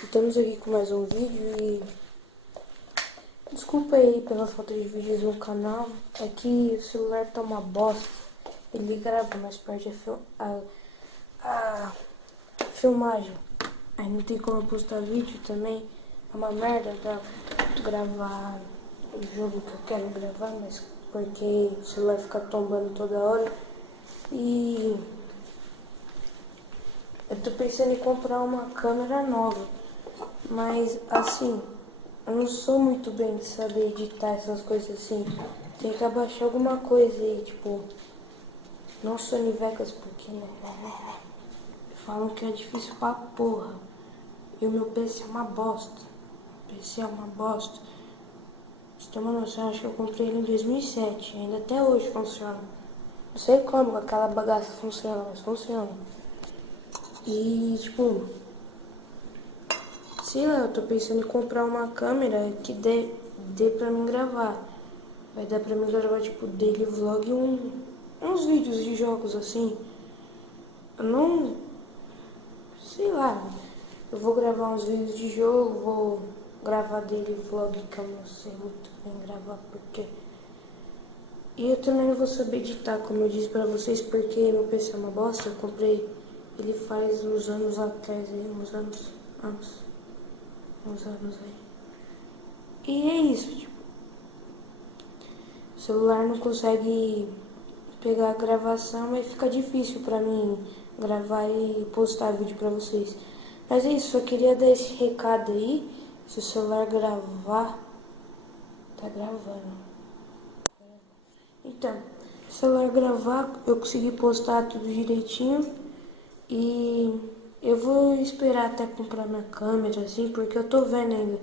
Estamos aqui com mais um vídeo e desculpa aí pela falta de vídeos no canal. É que o celular tá uma bosta. Ele grava, mas perde a filmagem. Aí não tem como postar vídeo também. É uma merda gravar o jogo que eu quero gravar, mas porque o celular fica tombando toda hora. E eu tô pensando em comprar uma câmera nova. Mas assim, eu não sou muito bem de saber editar essas coisas assim. Tentar baixar alguma coisa aí, tipo, não Sony Vegas, porque né, falam que é difícil pra porra. E o meu PC é uma bosta. O PC é uma bosta. Pra você ter uma noção, acho que eu comprei ele em 2007. Ainda até hoje funciona. Não sei como aquela bagaça funciona, mas funciona. E tipo, sei lá, eu tô pensando em comprar uma câmera que dê pra mim gravar. Vai dar pra mim gravar tipo daily vlog uns vídeos de jogos assim. Eu não. Sei lá. Eu vou gravar uns vídeos de jogo, vou gravar daily vlog que eu não sei muito bem gravar porque. E eu também não vou saber editar, como eu disse pra vocês, porque meu PC é uma bosta. Eu comprei ele faz uns anos atrás aí, uns anos aí. E é isso, tipo, o celular não consegue pegar a gravação, mas fica difícil pra mim gravar e postar vídeo pra vocês. Mas é isso, só queria dar esse recado aí. Se o celular gravar, tá gravando. Então, se o celular gravar, eu consegui postar tudo direitinho. E eu vou esperar até comprar minha câmera, assim, porque eu tô vendo ainda.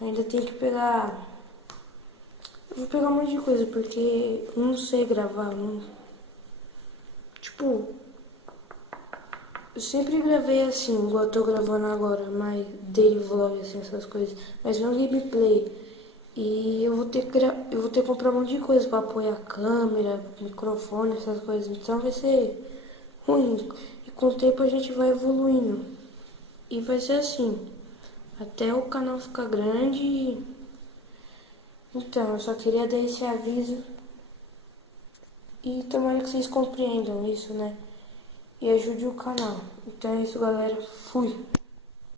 Ainda tem que pegar. Eu vou pegar um monte de coisa, porque eu não sei gravar. Não. Tipo, eu sempre gravei assim, igual eu tô gravando agora, mas daily vlog, assim, essas coisas. Mas não gameplay. E eu vou ter que comprar um monte de coisa pra apoiar a câmera, microfone, essas coisas. Então vai ser ruim. E com o tempo a gente vai evoluindo. E vai ser assim, até o canal ficar grande. Então, eu só queria dar esse aviso. E tomara que vocês compreendam isso, né? E ajude o canal. Então é isso, galera. Fui!